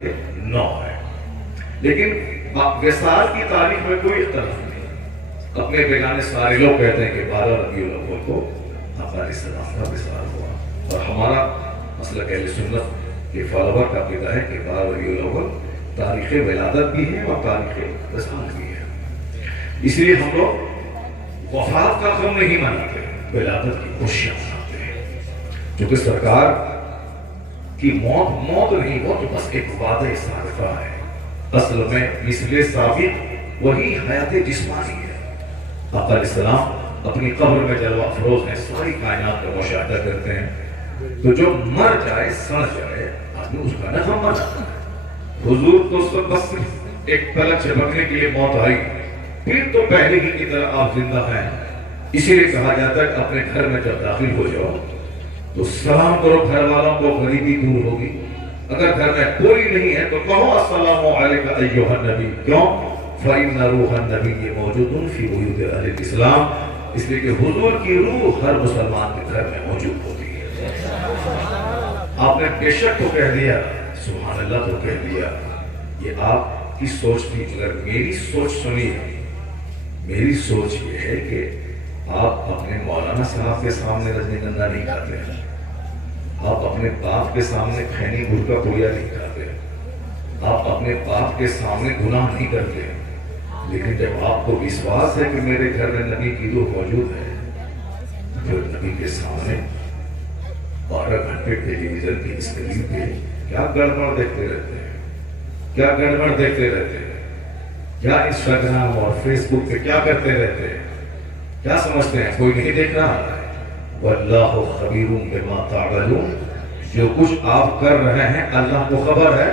9 ہے، لیکن وصال کی تاریخ میں کوئی اختلاف نہیں۔ اپنے بیگانے سارے لوگ کہتے ہیں کہ 12 ربیع الاول کو آقا علیہ السلام کا وصال ہوا، اور ہمارا مسلک اہل سنت کے فالوور کا عقیدہ ہے کہ 12 ربیع الاول تاریخ ولادت بھی ہے اور تاریخ وصال بھی ہے۔ اس لیے ہم لوگ وفات کا غم نہیں مناتے، ولادت کی خوشیاں مناتے ہیں، کیونکہ سرکار کی موت نہیں، وہ تو بس ایک وعدہ صادقہ ہے۔ اصل میں مثل ثابت وہی حیات جسمانی ہے۔ آقا علیہ السلام اپنی قبر میں جلوہ افروز ہیں، ساری کائنات کا مشاہدہ کرتے ہیں، تو جو مر جائے سڑ جائے آدمی اس کا نہ غم مناتا ہے۔ حضور تو اس وقت بس ایک پلک جھپکنے کے لیے موت آئی، پھر تو پہلے ہی کی طرح آپ زندہ ہیں۔ اسی لیے کہا جاتا ہے کہ اپنے گھر میں جب داخل ہو جاؤ تو سلام کرو گھر والوں کو، غریبی دور ہوگی۔ اگر گھر میں کوئی نہیں ہے تو کہو السلام علیکم ایھا النبی، کیوں؟ فإن روح النبی موجود فی بیوت اہل الاسلام، اس لیے کہ حضور کی روح ہر مسلمان کے گھر میں موجود ہوتی ہے۔ آپ نے بے شک تو کہہ دیا، سبحان اللہ تو کہہ دیا، یہ آپ کی سوچ تھی، مگر میری سوچ سنیے۔ میری سوچ یہ ہے کہ آپ اپنے مولانا صاحب کے سامنے رجنی گندھا نہیں کھاتے ہیں، آپ اپنے باپ کے سامنے کھینی گڑ کا پویا نہیں کھاتے، آپ اپنے باپ کے سامنے گناہ نہیں کرتے، لیکن جب آپ کو وشواس ہے کہ میرے گھر میں نبی کی روح موجود ہے، پھر نبی کے سامنے 12 گھنٹے ٹیلی ویژن کی اسکرین پہ کیا گڑبڑ دیکھتے رہتے ہیں، کیا گڑبڑ دیکھتے رہتے ہیں، کیا انسٹاگرام اور فیس بک پہ کیا کرتے رہتے ہیں، کیا سمجھتے ہیں کوئی نہیں دیکھ رہا ہے؟ واللہ خبیر بما تعملون، جو کچھ آپ کر رہے ہیں اللہ کو خبر ہے۔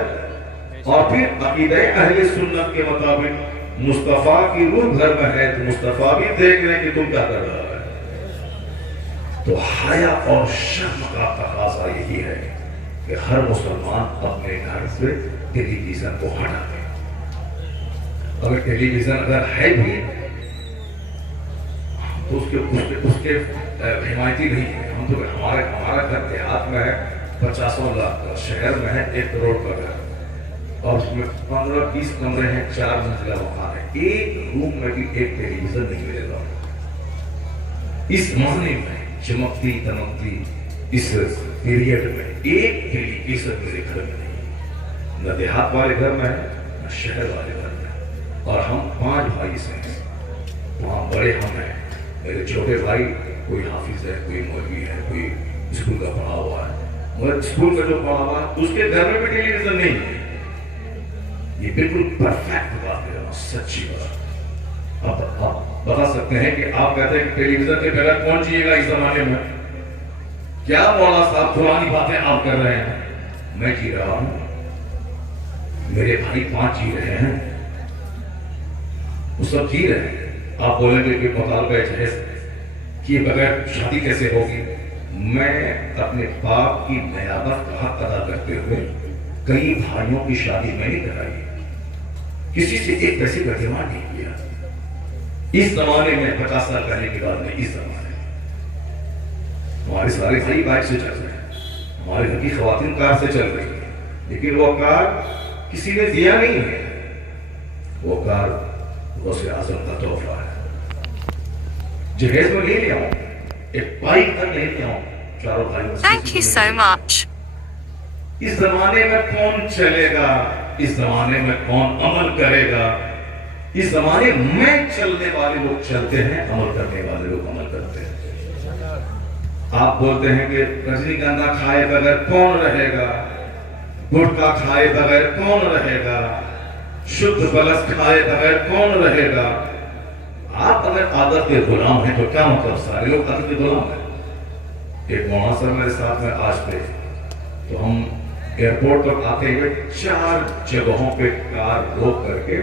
اور پھر عقیدہ اہل سنت کے مطابق مصطفیٰ کی روح گھر میں ہے تو مصطفیٰ بھی دیکھ رہے ہیں کہ تم کیا کر رہا ہے۔ تو حیا اور شرم کا تقاضا یہی ہے کہ ہر مسلمان اپنے گھر سے ٹیلی ویژن کو ہٹا دے۔ اگر ٹیلی ویژن اگر ہے بھی تو اس کے حمایتی نہیں ہے۔ ہم تو ہمارا گھر دیہات میں ہے، 50 لاکھ کا، شہر میں ہے 1 کروڑ کا گھر، اور اس میں 15-20 کمرے ہیں، 4 منزلہ مکان ہے، ایک روم میں بھی ایک ٹیلی ویژن نہیں ملے گا۔ اس زمانے میں چمکتی دمکتی اس پیریڈ میں ایک ٹیلی ویژن میرے گھر میں نہیں، نہ دیہات والے گھر میں ہے نہ شہر والے گھر میں۔ اور ہم 5 بھائی سے ہیں، وہاں بڑے ہم ہیں، میرے چھوٹے بھائی کوئی حافظ ہے، کوئی مولوی ہے، کوئی اسکول کا پڑھا ہوا ہے، مگر اسکول کا جو پڑھا ہوا ہے اس کے گھر میں بھی ٹیلی ویژن نہیں ہے۔ یہ بالکل پرفیکٹ بات ہے، سچی بات۔ اب آپ بتا سکتے ہیں کہ آپ کہتے ہیں کہ ٹیلی ویژن کے بغیر کون جیے گا اس زمانے میں؟ کیا مولانا صاحب پرانی باتیں آپ کر رہے ہیں؟ میں جی رہا ہوں، میرے بھائی 5 جی رہے ہیں، وہ سب جی رہے ہیں۔ آپ بولیں گے کہ مطالبہ جہیز کیے بغیر شادی کیسے ہوگی؟ میں اپنے باپ کی نیابت کا حق ادا کرتے ہوئے کئی بھائیوں کی شادی میں نہیں کرائی، کسی سے ایک پیسے کا ڈیمانڈ نہیں کیا۔ اس زمانے میں 50 سال پہلے کی بات نہیں، اس زمانے میں ہمارے سارے بھائی بائک سے چل رہے ہیں، ہمارے گھر کی خواتین کار سے چل رہی ہیں، لیکن وہ کار کسی نے دیا نہیں ہے، وہ کار غوث اعظم کا تحفہ ہے۔ جہیز میں نہیں لیا ہوں، ایک بائک تک نہیں لیا ہوں، چاروں بھائی۔ Thank you so much. اس زمانے میں کون چلے گا؟ اس زمانے میں کون عمل کرے گا؟ اس زمانے میں چلنے والے لوگ چلتے ہیں، عمل کرنے والے لوگ عمل کرتے ہیں۔ آپ بولتے ہیں کہ رجنی گندھا کھائے بغیر کون رہے گا، گٹکا کھائے بغیر کون رہے گا، شدھ پلس کھائے بغیر کون رہے گا؟ آپ اگر عادت کے غلام ہیں تو کیا مطلب سارے لوگ عادت کے غلام ہیں؟ ایک مولانا صاحب میرے ساتھ میں آج تھے، تو ہم ایئرپورٹ پر آتے ہوئے 4 جگہوں پہ کار روک کر کے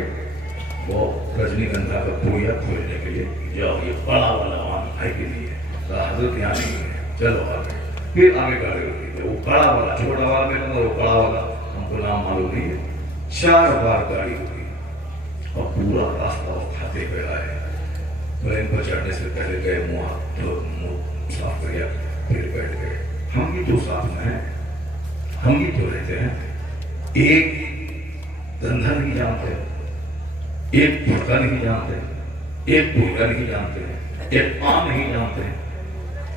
وہ رجنی گندھا کا پویا کھولنے کے لیے، جاؤ یہ بڑا والا وہاں بھائی کے لیے، حضرت یہاں نہیں ہے، چلو آگے۔ پھر آگے گاڑی ہوتی ہے، وہ بڑا والا، چھوٹا والا میں کہوں گا، وہ بڑا والا ہم کو نام معلوم نہیں ہے۔ 4 بار گاڑی ہوئی اور پورا راستہ وہ کھاتے ہوئے آئے۔ پلین پر چڑھنے سے پہلے گئے، منہ صاف کیا، پھر بیٹھ گئے۔ ہم بھی تو ساتھ میں ہیں، ہم بھی تو رہتے ہیں۔ ایک دھندھا نہیں جانتے, ایک بھٹکا نہیں جانتے, ایک بھولکا نہیں جانتے, ایک پان نہیں جانتے.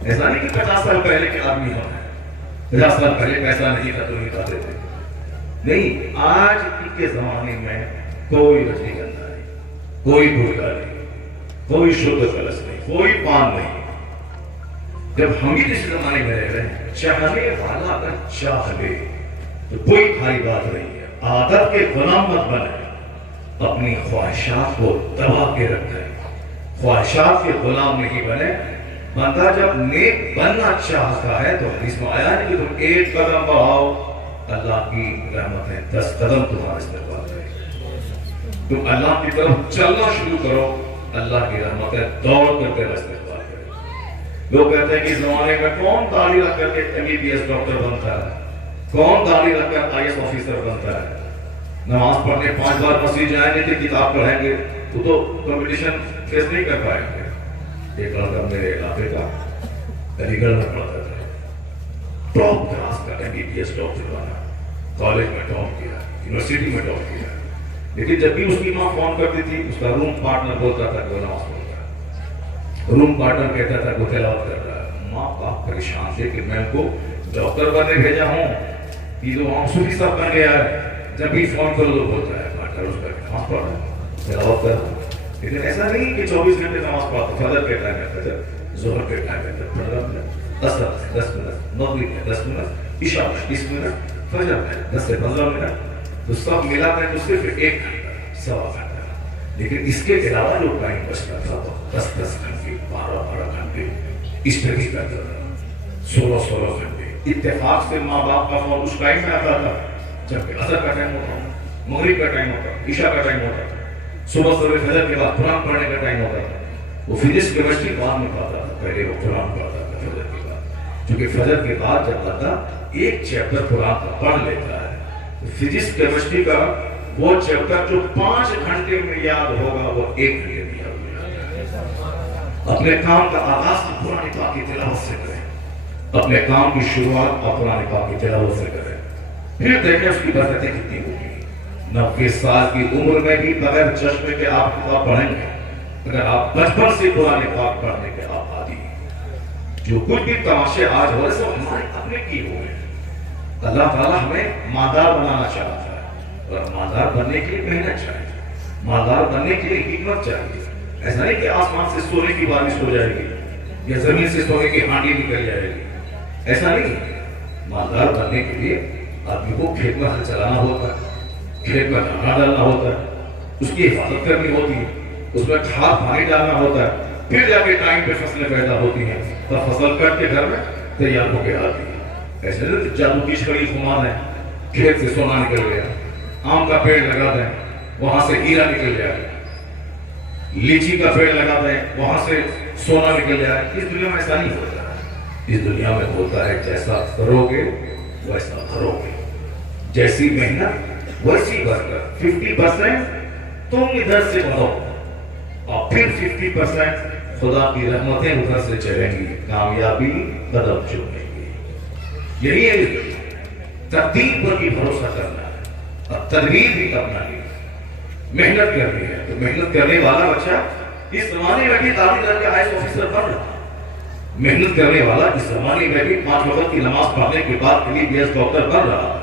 ایسا نہیں کہ 50 سال پہلے کے آدمی ہو رہے ہیں, 50 سال پہلے پیسہ نہیں تھا تو نہیں کھاتے تھے. نہیں, آج کے زمانے میں کوئی رجنیگندھا نہیں, کوئی بھولکا نہیں, کوئی شدھ کلش نہیں, کوئی پان نہیں. جب ہم ہی اس زمانے میں رہ رہے ہیں, چاہنے والا اگر چاہ لے تو کوئی بھاری بات نہیں ہے. عادت کے غلام مت بنے, اپنی خواہشات کو دبا کے رکھے, خواہشات کے غلام نہیں بنے. بندہ جب نیک بننا چاہتا ہے تو حدیث میں آیا ہے کہ تم ایک قدم بڑھاؤ, اللہ کی رحمت ہے 10 قدم تمہارے استقبال کرے. تم اللہ کی طرف چلنا شروع کرو, اللہ کی رحمت ہے دوڑ کر تیرا استقبال کرے. لوگ کہتے ہیں کہ اس زمانے میں کون داڑھی رکھ کر کے MBBS ڈاکٹر بنتا ہے, کون داڑھی رکھ کر IAS آفیسر بنتا ہے. نماز پڑھنے 5 بار مسجد جائیں گے کہ کتاب پڑھیں گے, وہ تو کمپٹیشن فیس نہیں کر پائیں گے. ایک لڑکا میرے علاقے کا علی گڑھ میں پڑھتا تھا, ٹاپ کلاس کا MBBS ڈاکٹر بنا, کالج میں ٹاپ کیا, یونیورسٹی میں ٹاپ کیا. لیکن جب بھی اس کی ماں فون کرتی تھی, اس کا روم پارٹنر بولتا تھا کہ وہ نماز پڑھتا ہے, روم پارٹنر کہتا تھا کہ وہ تلاوت کرتا ہے. ماں باپ پریشان تھے کہ میں ان کو ڈاکٹر بننے بھیجا ہوں, یہ جو عام صوفی صاحب بن گیا ہے, جب بھی فون کرو تو بولتا ہے پارٹنر اس کا نماز پڑھ رہا ہے, تلاوت کر رہا ہے. لیکن ایسا نہیں کہ 24 گھنٹے نماز پڑھتا, فجر کے ٹائم میں فجر, ظہر کے ٹائم میں 15 منٹ, عصر میں 10 منٹ, مغرب میں 10 منٹ, عشاء میں 20 منٹ, فجر میں 10 سے 15 منٹ, تو سب ملا کر تو صرف 1 گھنٹہ, سوا گھنٹہ. لیکن اس کے علاوہ جو ٹائم بچتا تھا وہ 10 گھنٹے, 12 گھنٹے اس پہ بھی کرتا تھا, 16 گھنٹے. اتفاق سے ماں باپ کا فون اس ٹائم میں آتا تھا جب کہ عصر کا ٹائم ہوتا, مغرب کا ٹائم ہوتا, عشاء کا ٹائم ہوتا, صبح سویرے فجر کے بعد قرآن پڑھنے کا ٹائم ہوتا تھا. وہ فزکس کیمسٹری بعد میں پڑھتا تھا, پہلے وہ قرآن پڑھتا تھا فجر کے بعد. کیونکہ فجر کے بعد جب بندہ ایک چیپٹر قرآن کا پڑھ لیتا ہے, فزکس کیمسٹری کا وہ چیپٹر جو 5 گھنٹے میں یاد ہوگا وہ 1 گھنٹے میں یاد ہو جاتا ہے. اپنے کام کا آغاز قرآن پاک کی تلاوت سے کریں, اپنے کام کی شروعات قرآن پاک کی تلاوت سے کریں, پھر دیکھیں اس کی برکتیں کتنی ہوگی. 90 سال کی عمر میں بھی بغیر چشمے کے آپ کتاب پڑھیں گے, اگر آپ بچپن سے قرآن پاک پڑھنے کے آپ عادی ہیں. جو کچھ بھی تماشے آج ہو رہے سب ہمارے اپنے کی ہوئے. اللہ تعالیٰ ہمیں مالدار بنانا چاہتا ہے, اور مالدار بننے کے لیے محنت چاہیے, مالدار بننے کے لیے حکمت چاہیے. ایسا نہیں کہ آسمان سے سونے کی بارش ہو جائے گی یا زمین سے سونے کی ہانڈی نکل جائے گی, ایسا نہیں. مالدار بننے کے لیے آدمی کو کھیت میں ہل چلانا ہوتا ہے, کھیت میں دانا ڈالنا ہوتا ہے, اس کی حفاظت کرنی ہوتی ہے, اس میں کھاد پانی ڈالنا ہوتا ہے, پھر جا کے ٹائم پہ فصلیں پیدا ہوتی ہیں, تب فصل کٹ کے گھر میں تیار ہو کے آتی ہے. ایسے نہیں جادو کی چھڑی گھما دیں, کھیت سے سونا نکل گیا, آم کا پیڑ لگا دیں, وہاں سے ہیرا نکل جائے, لیچی کا پیڑ لگا دیں, وہاں سے سونا نکل جائے. اس دنیا میں ایسا نہیں ہوتا. اس دنیا میں ہوتا ہے جیسا کرو گے ویسا کرو گے, جیسی محنت ویسی برکت. 50% تم ادھر سے بڑھو اور پھر 50% خدا کی رحمتیں ادھر سے چلیں گی, کامیابی قدم چومیں گی. یہی ہے تقدیر پر بھی بھروسہ کرنا ہے اور تدبیر بھی کرنا ہے, محنت کرنی ہے. تو محنت کرنے والا بچہ اس زمانے میں بھی تعلیم کر کے IAS آفیسر بن رہا, محنت کرنے والا اس زمانے میں بھی 5 وقت کی نماز پڑھنے کے بعد MBBS ڈاکٹر بن رہا.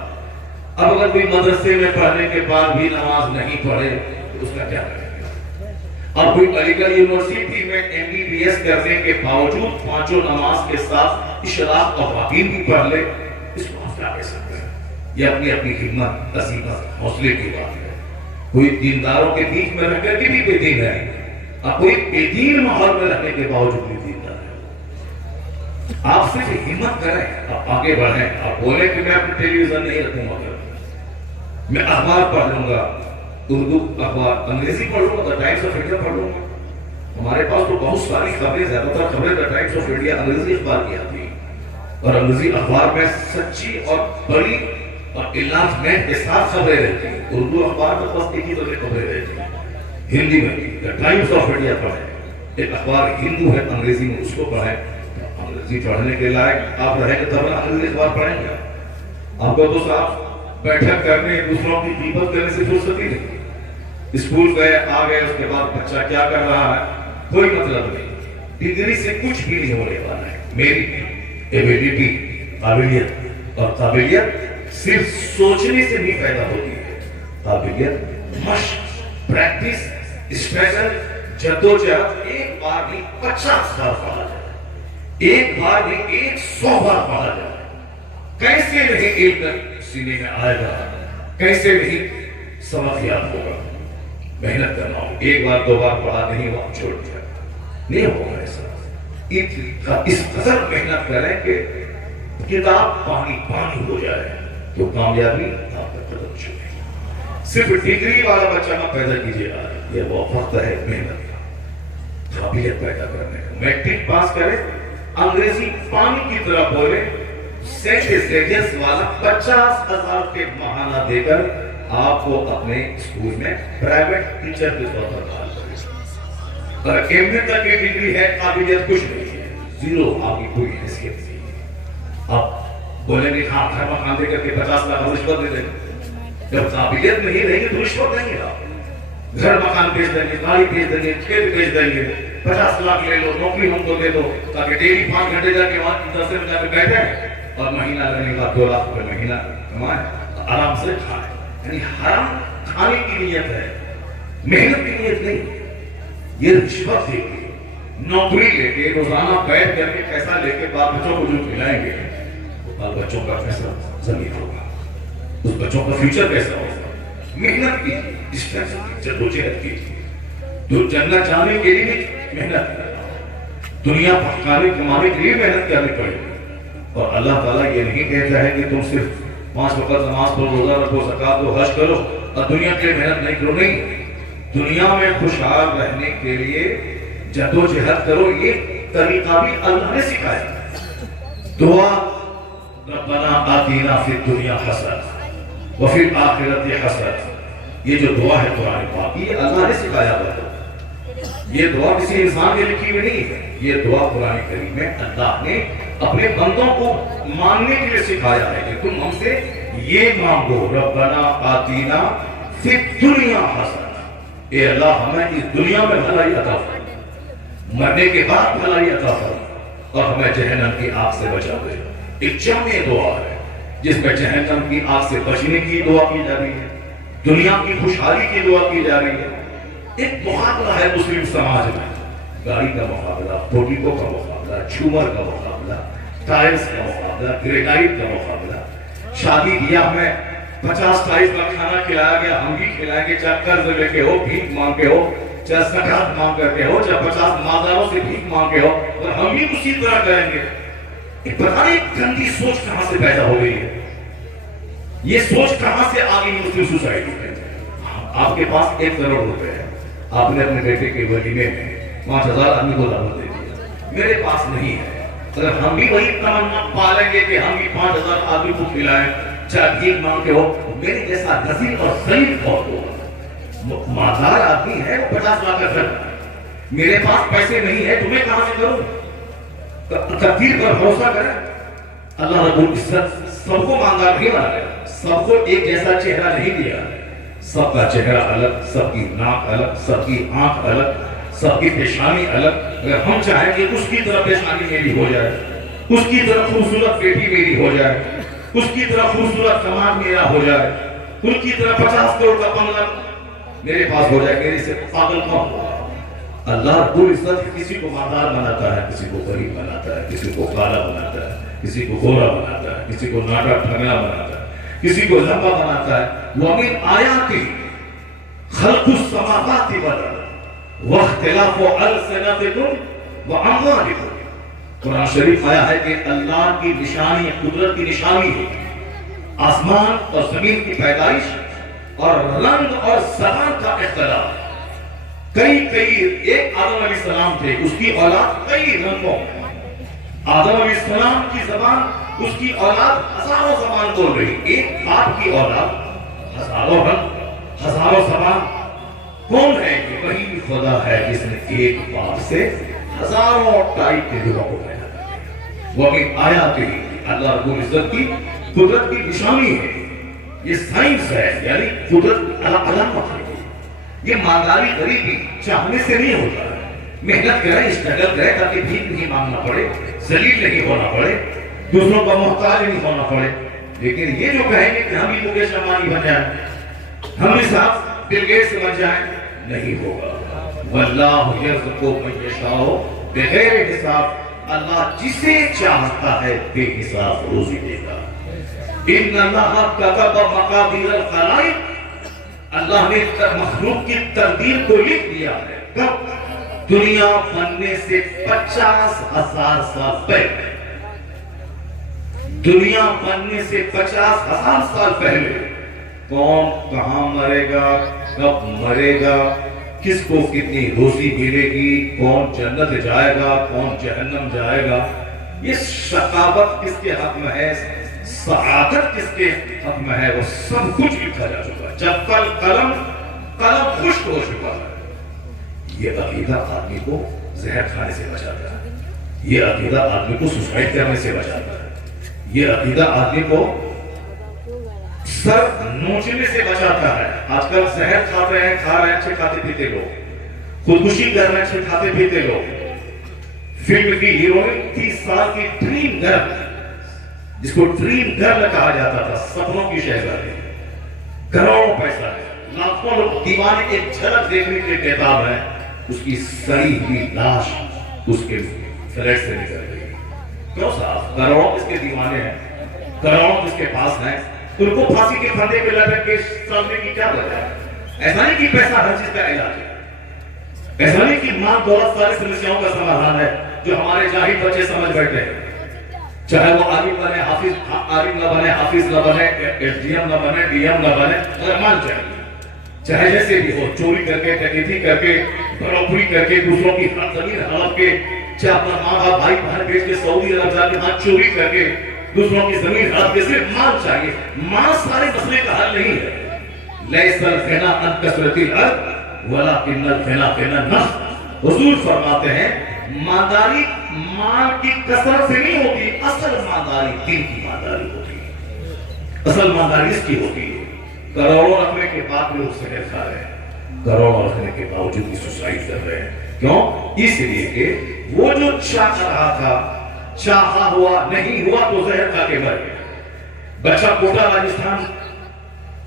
اب اگر کوئی مدرسے میں پڑھنے کے بعد بھی نماز نہیں پڑھے تو اس کا کیا کرے گا؟ اب کوئی علی گڑھ یونیورسٹی میں MBBS کرنے کے باوجود 5 نماز کے ساتھ اشراق اور واقعی بھی پڑھ لے, اس کو آپ کیا کہہ سکتے ہیں؟ یہ اپنی اپنی ہمت, عزیمت, حوصلے کی بات ہے. کوئی دینداروں کے بیچ میں رہ کر کے بھی بے دین ہے, اور کوئی بے دین ماحول میں رہنے کے باوجود بھی دیندار ہے. آپ صرف ہمت کریں, آپ آگے بڑھیں. آپ بولیں کہ میں اپنے ٹیلی ویژن نہیں رکھوں گا, میں اخبار پڑھ لوں گا, اردو اخبار, انگریزی پڑھ لوں گا, دا ٹائمز آف انڈیا پڑھ لوں گا. ہمارے پاس تو بہت ساری خبریں, زیادہ تر خبریں دا ٹائمز آف انڈیا انگریزی اخبار کی آتی ہیں, اور انگریزی اخبار میں سچی اور بڑی اور انلارجمنٹ کے ساتھ خبریں رہتی ہیں. اردو اخبار میں بس ایک ہی طرح خبریں رہتی ہیں. ہندی میں بھی دا ٹائمز آف انڈیا پڑھیں, ایک اخبار ہندو ہے انگریزی میں, اس کو پڑھیں. انگریزی پڑھنے کے لائق آپ رہیں گے تب انگریزی اخبار پڑھیں گے. آپ کو تو صاحب بیٹھک کرنے دوسروں کی غیبت کرنے سے فرصت ہی نہیں. اسکول گئے آ گئے، اس کے بعد بچہ کیا کر رہا ہے کوئی مطلب نہیں. ڈگری سے کچھ بھی نہیں ہونے والا ہے. میری ایبیلٹی، قابلیت، اور قابلیت صرف سوچنے سے نہیں پیدا ہوتی ہے. قابلیت مشق، پریکٹس، اسٹرگل، جدوجہد ایک بار نہیں 50 بار پڑھا جائے، ایک بار نہیں 100 بار پڑھا جائے. کیسے نہیں ایک سینے میں آئے گا، کیسے نہیں سبق یاد ہوگا. محنت کرنا ہو، ایک بار دو بار پڑھا نہیں ہوا چھوڑ دیا، نہیں ہوگا ایسا. اس قدر محنت کریں کہ کتاب پانی پانی ہو جائے تو کامیابی آپ کا قدم چکے. صرف ڈگری والا بچہ نہ پیدا کیجیے گا، یہ وہ وقت ہے محنت کا، قابلیت پیدا کرنے کا. میٹرک پاس کرے، انگریزی پانی کی طرح بولے، سینٹس والا 50,000 کے ماہانہ دے کر آپ کو اپنے اسکول میں پرائیویٹ ٹیچر کے طور پر کام کرے. اور ایم اے تک کی ڈگری ہے، قابلیت کچھ نہیں ہے، زیرو، آپ کی کوئی حیثیت نہیں ہے. آپ بولیں گے ہاں گھر مکان دے کر کے 50 لاکھ رشوت دے دیں گے. جب قابلیت نہیں رہے گی تو رشوت نہیں ہے. گھر مکان بیچ دیں گے، گاڑی بیچ دیں گے، کھیت بیچ دیں گے، 50 لاکھ لے لو، نوکری ہم کو دے دو تاکہ ڈیلی 5 گھنٹے جا کے وہاں دفتر میں جا کے بیٹھے اور مہینہ لگنے کا 2 لاکھ روپے مہینہ کمائے، آرام سے کھائے. یعنی حرام کھانے کی نیت ہے، محنت کی نیت نہیں. یہ رشوت دے کے، نوکری لے کے، روزانہ بیٹھ کر کے پیسہ لے کے بال بچوں کو جو کھلائیں گے، بال بچوں کا کیسا زمین ہوگا، اس بچوں کا فیوچر کیسا ہوگا. محنت کی، جدوجہد کی. تو جنت جانے کے لیے محنت کرنا، دنیا پکانے کمانے کے لیے محنت کرنی پڑے گی. اور اللہ تعالیٰ یہ نہیں کہتا ہے کہ تم صرف 5 وقت نماز پڑھو، روزہ رکھو، زکات دو، حج کرو اور دنیا کے لیے محنت نہیں کرو. نہیں، دنیا میں خوشحال رہنے کے لیے جدوجہد کرو. یہ طریقہ بھی اللہ نے سکھایا. دعا ربنا آتینا فی الدنیا حسنہ وفی الآخرۃ حسنہ، یہ جو دعا ہے قرآن پاک، یہ اللہ نے سکھایا ہے. یہ دعا کسی انسان نے لکھی ہوئی نہیں ہے، یہ دعا قرآن کریم میں اللہ نے اپنے بندوں کو مانگنے کے لیے سکھایا ہے کہ تم ہم سے یہ مانگو، ربنا آتینا فی الدنیا حسنہ، اے اللہ ہمیں اس دنیا میں بھلائی عطا فرما، مرنے کے بعد بھلائی عطا فرما، اور ہمیں جہنم کی آگ سے بچا دے. ایک جامع دعا ہے جس میں جہنم کی آگ سے بچنے کی دعا کی جا رہی ہے، دنیا کی خوشحالی کی دعا کی جا رہی ہے. ایک مقابلہ ہے مسلم سماج میں، گاڑی کا مقابلہ، پوٹیکو کا مقابلہ، جھومر کا مقابلہ، ٹائلز کا مقابلہ، گرینائٹ کا مقابلہ. شادی بیاہ میں 50 ٹائز کا کھانا کھلایا گیا، ہم بھی کھلائیں گے، چاہے قرض لے کے ہو، بھیک مانگ کے ہو، چاہے زکات مانگ کر کے ہو، چاہے 50 مالداروں سے بھیک مانگ کے ہو، اور ہم بھی اسی طرح کریں گے. پتہ نہیں گندی سوچ کہاں سے پیدا ہو گئی ہے، یہ سوچ کہاں سے آ گئی مسلم سوسائٹی میں. آپ کے پاس 1 کروڑ روپے ہے، آپ نے اپنے بیٹے کے ولیمے میں 5,000 آدمی کو دعوت دے دیا. میرے پاس نہیں ہے، اگر ہم بھی وہی تمنا پالیں گے کہ ہم بھی 5,000 آدمی کو کھلائیں، چاہے بھیک مانگ کے ہو، میرے جیسا نذیر اور ذلیل کون ہوگا. مالدار آدمی ہے، 50 لاکھ کا گھر، میرے پاس پیسے نہیں ہے، تمہیں کہاں سے کروں. تقدیر پر بھروسہ کریں. اللہ رب العزت سب کو مالدار نہیں بنا رہا، سب کو ایک جیسا چہرہ نہیں دیا. سب کا چہرہ الگ، سب کی ناک الگ، سب کی آنکھ الگ، سب کی پیشانی الگ. اگر ہم چاہیں کہ اس کی طرح پیشانی میری ہو جائے، اس کی طرح خوبصورت بیٹی میری ہو جائے، اس کی طرح خوبصورت کمال میرا ہو جائے، ان کی طرح 50 کروڑ کا بنگلہ میرے پاس ہو جائے، میرے سے پاگل کون ہوگا. اللہ رب العزت کسی کو مالدار بناتا ہے، کسی کو غریب بناتا ہے، کسی کو کالا بناتا ہے، کسی کو گورا بناتا ہے، کسی کو ناٹا ٹھگنا بناتا ہے، کسی کو لمبا بناتا ہے. وَمِنْ آیَاتِهِ خَلْقُ السَّمَاوَاتِ وَالْأَرْضِ وَاخْتِلَافُ أَلْسِنَتِكُمْ وَأَمْوَالِكُمْ. قرآن شریف آیا ہے کہ اللہ کی نشانی، قدرت کی نشانی ہے آسمان اور زمین کی پیدائش اور رنگ اور زبان کا اختلاف. ایک آدم علیہ السلام تھے، اس کی اولاد کئی رنگوں میں. آدم علیہ السلام کی زبان، اس کی اولاد ہزاروں زبان بول رہی. ایک باپ کی اولاد ہزاروں رنگ، ہزاروں زبان. کون ہے یہ؟ وہی خدا ہے جس نے ایک باپ سے ہزاروں ٹائپ کے دلوں کو پیدا کیا. وہ بھی آیات ہی اللہ رب العزت کی قدرت کی نشانی ہے. یہ سائنس ہے، یعنی قدرت علامت ہے۔ یہ مالداری غریبی چاہنے سے نہیں ہوتا ہے، محنت کرے، اسٹرگل کرے تاکہ بھیک نہیں مانگنا پڑے، ذلیل نہیں ہونا پڑے، دوسروں کا محتاج نہیں ہونا پڑے۔ لیکن یہ جو کہیں گے کہ ہم ہی مکیش امبانی بن جائیں، ہم ہی صاحب بل گیٹس بن جائیں، نہیں ہوگا۔ واللہ یرزق من یشاء بغیر حساب، اللہ جسے چاہتا ہے بے حساب روزی دے گا۔ ان اللہ کتب مقادیر الخلائق، اللہ نے مخلوق کی تقدیر کو لکھ دیا ہے کب؟ دنیا بننے سے 50,000 سال پہلے، دنیا بننے سے 50,000 سال پہلے کون کہاں مرے گا، کب مرے گا، کس کو کتنی روزی ملے گی، کون جنت جائے گا، کون جہنم جائے گا، یہ شقاوت کس کے حق میں ہے، سعادت کس کے حق میں ہے، وہ سب کچھ لکھا جا چکا ہے۔ جب کل قلم خشک ہو چکا ہے۔ یہ عقیدہ آدمی کو زہر کھانے سے بچاتا ہے، یہ عقیدہ آدمی کو سوسائڈ کرنے سے بچاتا ہے، یہ عقیدہ آدمی کو سر نوچنے سے بچاتا ہے۔ آج کل زہر کھا رہے ہیں اچھے کھاتے پیتے لوگ، خودکشی کر رہے ہیں اچھے کھاتے پیتے لوگ۔ فلم کی ہیروئن 30 سال کی ڈریم گرل، جس کو ڈریم گرل کہا جاتا تھا، سپنوں کی شہزادی، کروڑوں پیسہ ہے، لاکھوں لوگ دیوانے، ایک جھلک دیکھنے کے لیے بےتاب ہے، اس کی سڑی ہوئی لاش اس کے فلیٹ سے نکل گئی۔ کیوں صاحب؟ کروڑوں اس کے دیوانے ہیں، کروڑوں اس کے پاس ہیں، ان کو پھانسی کے پھندے پہ لٹک کے سامنے کی کیا وجہ ہے؟ ایسا نہیں کہ پیسہ ہر چیز کا علاج ہے، ایسا نہیں کہ مال دولت ساری سمسیاؤں کا سمادھان ہے جو ہمارے جاہل بچے سمجھ بیٹھے ہیں۔ چاہے وہ عالم بنے، عالم نہ بنے، حافظ نہ بنے، ایس ڈی ایم نہ بنے، ڈی ایم نہ بنے، مگر مان چاہیے، چاہے جیسے بھی ہو، چوری کر کے، ڈکیتی کر کے، بروکری کر کے، دوسروں کی زمین ہڑپ کے، چاہے اپنا ماں باپ بھائی بہن بیچ کے سعودی عرب جا کے وہاں چوری کر کے دوسروں کی زمین ہڑپ کے، صرف مال چاہیے۔ مال سارے مسئلے کا حل نہیں ہے۔ لیس الغنی عن کثرۃ الارض ولکن الغنی غنی النفس۔ حضور فرماتے ہیں مالداری مال کی کثرت سے نہیں ہوتی، اصل مالداری دین کی مالداری ہوتی ہے، اصل مالداری اس کی ہوتی ہے۔ کروڑوں رکھنے کے بعد لوگ زہر کھا رہے ہیں، کروڑوں رکھنے کے باوجود بھی سوسائڈ کر رہے ہیں۔ کیوں؟ اس لیے کہ وہ جو چاہ رہا تھا، چاہا ہوا نہیں ہوا تو زہر کھا کے مر گیا۔ بچہ کوٹا راجستھان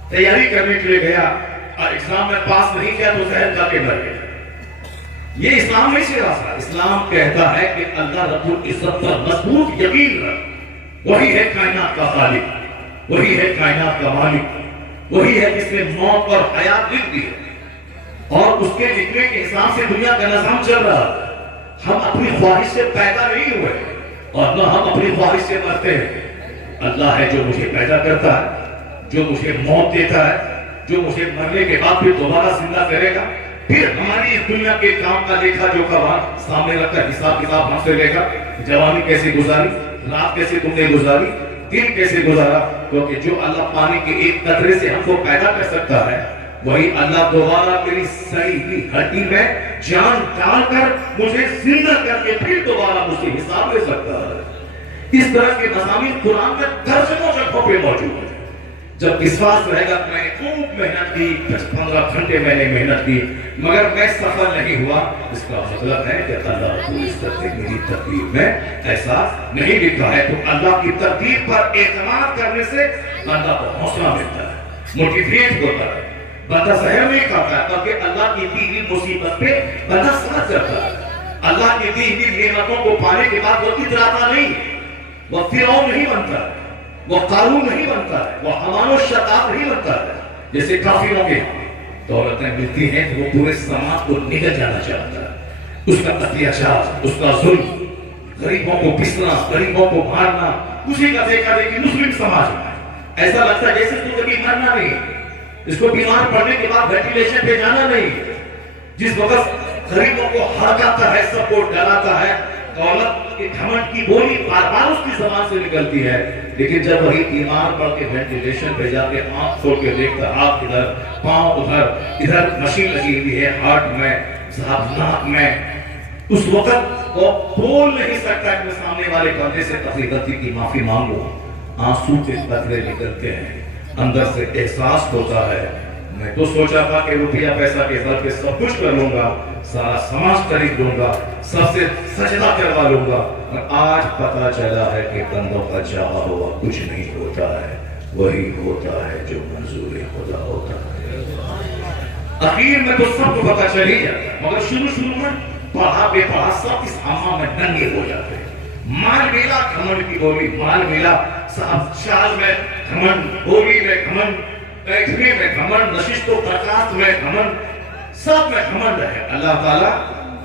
تیاری کرنے کے لیے گیا اور ایگزام میں پاس نہیں کیا تو زہر کھا کے مر گیا۔ یہ اسلام نہیں سکھا تھا۔ اسلام کہتا ہے کہ اللہ رب العزت پر مضبوط یقین رکھ، وہی ہے کائنات کا خالق، وہی ہے کائنات کا مالک، وہی ہے جس نے موت اور حیات لکھ دی اور اس کے لکھنے کے حساب سے دنیا کا نظام چل رہا ہے۔ ہم اپنی خواہش سے پیدا نہیں ہوئے اور نہ ہم اپنی خواہش سے مرتے ہیں۔ اللہ ہے جو مجھے پیدا کرتا ہے، جو مجھے موت دیتا ہے، جو مجھے مرنے کے بعد پھر دوبارہ زندہ کرے گا، پھر ہماری اس دنیا کے کام کا لیکھا جوکھا وہاں سامنے رکھ کر حساب کتاب ہم سے لے گا۔ جوانی کیسے گزاری، رات کیسے تم نے گزاری، دن کیسے گزارا، کیونکہ جو اللہ پانی کے ایک قطرے سے ہم کو پیدا کر سکتا ہے، وہی اللہ دوبارہ میری سڑی ہوئی ہڈی میں جان ڈال کر مجھے زندہ کر کے پھر دوبارہ مجھ سے حساب لے سکتا ہے۔ اس طرح کے مضامین قرآن میں درجنوں جگہوں پہ موجود ہیں۔ جب وشواس رہے گا میں نے خوب محنت کی، 15 گھنٹے میں نے محنت کی مگر میں سفل نہیں ہوا، اس کا مطلب ہے کہ اللہ رب العزت نے میری تقدیر میں ایسا نہیں لکھا ہے۔ تو اللہ کی تقدیر پر اعتماد کرنے سے اللہ کو حوصلہ ملتا ہے، موٹیویٹ ہوتا ہے، بندہ زہر نہیں کھاتا ہے، بلکہ اللہ کی دی ہوئی مصیبت پہ بندہ ساتھ کرتا ہے۔ اللہ کی دی ہوئی نعمتوں کو پانے کے بعد وہ اتراتا نہیں، وہ فرعون نہیں بنتا ہے، وہ قارون نہیں بنتا ہے، وہ حمان و شتات نہیں بنتا ہے۔ جیسے کافروں کے دولتیں ملتی ہیں تو وہ پورے سماج کو نگل جانا چاہتا ہے، اس کا اتیاچار، اس کا ظلم، غریبوں کو پسنا، غریبوں کو مارنا، اسی کا دیکھا دیکھی مسلم سماج میں ایسا لگتا ہے جیسے تو کبھی مرنا نہیں، اس کو بیمار پڑنے کے بعد وینٹیلیشن پہ جانا نہیں۔ جس وقت غریبوں کو ہڑکاتا ہے، سب کو ڈراتا ہے، دولت کے گھمنڈ کی بولی بار بار اس کی زبان سے نکلتی ہے، لیکن جب وہی بیمار پڑ کے وینٹیلیشن پہ جا کے آنکھ کھول کے دیکھتا، ہاتھ ادھر، پاؤں ادھر مشین لگی ہوئی ہے ہارٹ میں، ناک میں، اس وقت وہ بول نہیں سکتا کہ سامنے والے بندے سے تقریر غلطی کی معافی مانگو۔ آنسو کے قطرے نکلتے ہیں، اندر سے احساس ہوتا ہے میں تو سوچا تھا کہ روپیہ پیسہ کے بل پہ سب کچھ کر لوں گا، سارا سماج خرید لوں گا، سب سے سجدہ کروا لوں گا، اور آج پتا چلا ہے کہ بندوں کا چاہا ہوا کچھ نہیں ہوتا ہے، وہی ہوتا ہے جو منظور خدا ہوتا ہے۔ اخیر میں تو سب کو پتا چل ہی جاتا ہے، مگر شروع میں پڑھا بے پڑھا سب اس اما میں ننگے ہو جاتے ہیں۔ مال ملا گھمنڈ کی بولی، مال ملا صاحب شال میں گھمنڈ، بولی میں گھمنڈ، بیٹھنے میں گھمنڈ، نشست و برخاست میں گھمنڈ، سب میں گھمنڈ ہے۔ اللہ تعالیٰ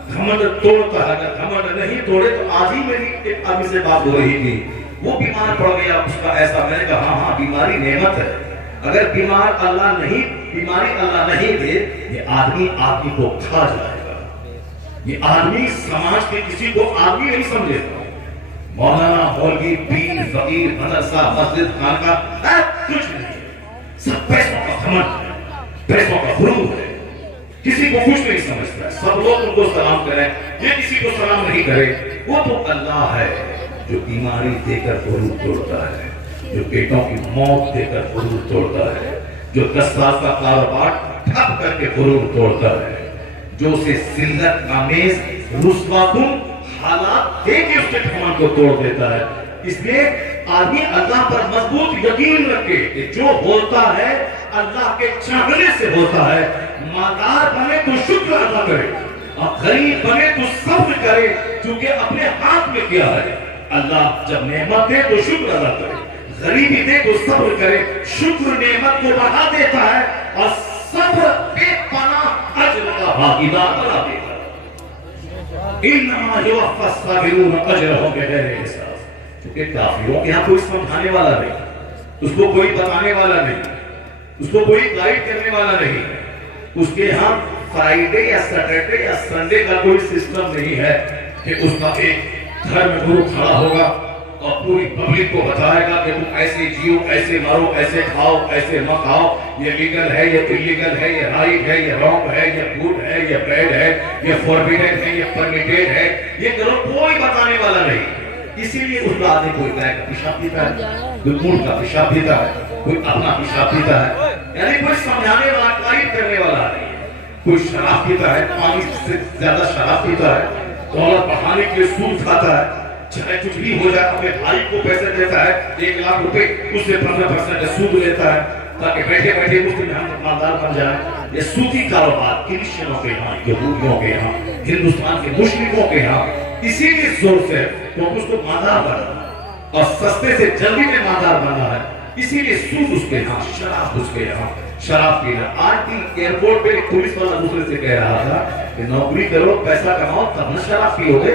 گھمنڈ توڑتا ہے، اگر گھمنڈ نہیں توڑے تو آج ہی میری ایک آدمی سے بات ہو رہی تھی، وہ بیمار پڑ گیا، اس کا ایسا، میں نے کہا ہاں بیماری نعمت ہے، اگر بیماری اللہ نہیں دے یہ آدمی کو کھا جائے گا، یہ آدمی سماج کے کسی کو آدمی نہیں سمجھے گا۔ مولانا، مولوی، پیر، فقیر، مدرسہ، مسجد، خانقاہ کچھ نہیں ہے، سب پیسوں کا گھمنڈ ہے، پیسوں کا غرور ہے، کسی کو کچھ نہیں سمجھتا ہے، سب لوگ ان کو سلام کریں، یہ کسی کو سلام نہیں کرے۔ وہ تو اللہ ہے جو بیماری دے کر غرور توڑتا ہے، جو بیٹوں کی موت دے کر غرور توڑتا ہے، جو 10 سال کا کاروبار ٹھپ کر کے غرور توڑتا ہے، جو اسے ذلت آمیز رسوا کن حالات دے کے اس کے گھمنڈ کو توڑ دیتا ہے۔ اس لیے آدمی اللہ پر مضبوط یقین رکھے کہ جو ہوتا ہے اللہ کے چاہنے سے ہوتا ہے۔ مالدار بنے تو شکر ادا کرے اور غریب بنے تو صبر کرے، کیونکہ اپنے ہاتھ میں کیا ہے۔ اللہ جب نعمت دے تو شکر ادا کرے، غریبی دے تو صبر کرے۔ شکر نعمت کو بڑھا دیتا ہے اور صبر بے پناہ اجر کا بھاگیدار بنا دیتا ہے۔ انما یوفی الصابرون اجرهم بغیر حساب۔ کیونکہ کافروں کے یہاں کوئی سمجھانے والا نہیں، اس کو کوئی بتانے والا نہیں، اس کو کوئی گائیڈ کرنے والا نہیں، اس کے یہاں فرائیڈے یا سیٹرڈے یا سنڈے کا کوئی سسٹم نہیں ہے کہ اس کا ایک گھر میں گروہ کھڑا ہوگا اور پوری پبلک کو بتائے گا کہ تم ایسے جیو، ایسے مرو، ایسے کھاؤ، ایسے مت کھاؤ، یہ لیگل ہے، یہ انلیگل ہے، یہ رائٹ ہے، یہ رانگ ہے، یہ گڈ ہے، یہ بیڈ ہے، یہ فوربیڈن ہے، یہ پرمیٹڈ ہے، یہ کرو، کوئی بتانے والا نہیں۔ اسی لیے اس کا آدمی کوئی گائے کا پیشاب پیتا ہے، کوئی اونٹ کا پیشاب پیتا ہے، کوئی اپنا پیشاب پیتا ہے، یعنی کوئی سمجھانے والا، گائیڈ کرنے والا نہیں ہے۔ کوئی شراب پیتا ہے، پانی سے زیادہ شراب پیتا ہے، دولت بڑھانے کے لیے سود کھاتا ہے، چاہے کچھ بھی ہو جائے اپنے بھائی کو پیسے دیتا ہے، 1 لاکھ روپے اس سے 15% سود لیتا ہے تاکہ بیٹھے بیٹھے مسلم یہاں مالدار بن جائے۔ یہ سودی کاروبار کرسچنوں کے یہاں، یہودیوں کے یہاں، ہندوستان کے مشرکوں کے یہاں اسی لیے زور سے تو اس کو مالدار بنا اور سستے سے جلدی میں مالدار بنا ہے، اسی لیے سود اس کے یہاں، شراب اس کے یہاں، شراب پینا۔ آج بھی ایئرپورٹ پہ ایک پولیس والا دوسرے سے کہہ رہا تھا کہ نوکری کرو، پیسہ کماؤ، تب نہ شراب پیو گے،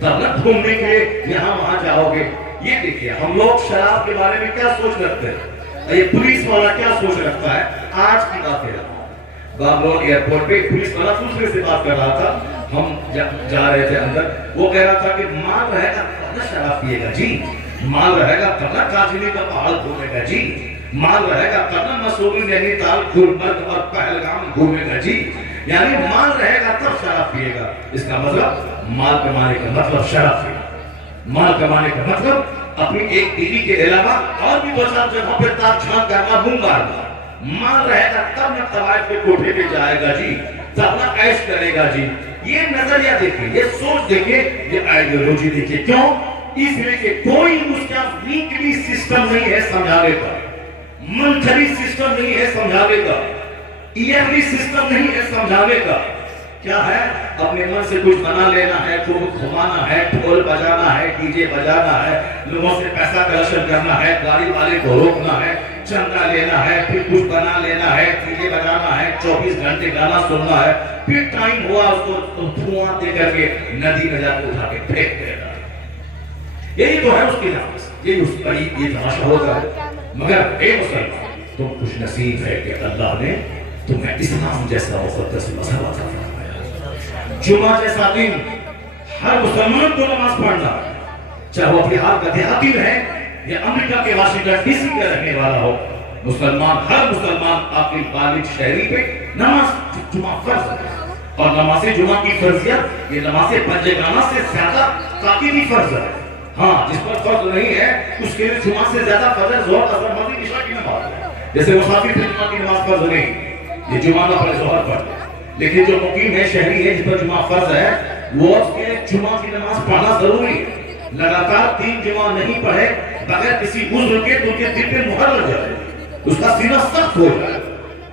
تب نہ گھومنے کے لیے یہاں وہاں جاؤ گے۔ یہ دیکھیے ہم لوگ شراب کے بارے میں کیا سوچ رکھتے ہیں، یہ پولیس والا کیا سوچ رکھتا ہے۔ آج کی بات ہے، بابلون ایئرپورٹ پہ پولیس والا دوسرے سے بات کر رہا تھا، ہم جا رہے تھے اندر، وہ کہہ رہا تھا کہ مال رہے گا تب نہ شراب پیے گا جی، مال رہے گا تب نہ کاجلی کا پہاڑ گھومے گا جی، مال رہے گا تب نہ مسوری، نینی تال، گلمرگ اور پہلگام گھومے گا جی، یعنی مال رہے گا تب شراب پیے گا۔ اس کا مطلب مال کمانے کا مطلب شراب پینا، مال کمانے کا مطلب اپنی ایک بیوی کے علاوہ اور بھی بہت ساری جگہوں پہ تاک چھانک کرنا، منہ مارنا۔ مال رہے گا تب نہ طوائف کے کوٹھے پہ جائے گا جی، تب نہ عیش کرے گا جی۔ یہ نظریہ دیکھیں، یہ سوچ دیکھیں، یہ آئیڈیولوجی دیکھیں۔ کیوں؟ اس لیے کہ کوئی اس کا ویکلی سسٹم نہیں ہے سمجھانے کا، منتھلی سسٹم نہیں ہے سمجھانے کا، ایئرلی سسٹم نہیں ہے سمجھانے کا۔ کیا ہے؟ اپنے من سے کچھ بنا لینا ہے، خوب گھمانا ہے، ڈھول بجانا ہے، ڈی جے بجانا ہے، لوگوں سے پیسہ کلیکشن کرنا ہے، گاڑی والے کو روکنا ہے، چندہ لینا ہے، پھر کچھ بنا لینا ہے، ڈی جے بجانا ہے، 24 گھنٹے گانا سننا ہے، پھر ٹائم ہوا اس کو دھواں دے کر کے ندی میں جا کے اٹھا کے پھینک دینا۔ یہی تو ہے اس کی نامس، یہی اس کا یہ تماشا ہوتا ہے۔ مگر اے مسلمان، تم خوش نصیب ہے کہ اللہ نے تمہیں اسلام جیسا مقدس مذہب عطا فرمایا۔ جمعہ جیسا دن ہر مسلمان کو نماز پڑھنا، چاہے وہ اپنے ہاتھ کا دیہاتی رہے یا امریکہ کے واشنگٹن ڈی سی کا رہنے والا ہو، مسلمان، ہر مسلمان اپنی بالغ شہری پہ نماز جمعہ فرض ہے۔ اور نماز جمعہ کی فرضیت یہ نماز پنجگانہ سے زیادہ تاکیدی فرض ہے۔ ہاں، جس پر فرض نہیں ہے اس کے لیے جمعہ سے زیادہ فجر، ظہر، عصر، مغرب، عشاء کی نماز ہے۔ جیسے مسافر پہ جمعہ کی نماز فرض نہیں، یہ جمعہ نہ پڑھے ظہر پڑھ لے، لیکن جو مقیم ہے، شہری ہے، جس پر جمعہ فرض ہے، وہ اس کے جمعہ کی نماز پڑھنا ضروری ہے۔ لگاتار 3 جمعہ نہیں پڑھے بغیر کسی عذر کے تو کے دل پہ مہر لگ جائے، اس کا سینہ سخت ہو جائے۔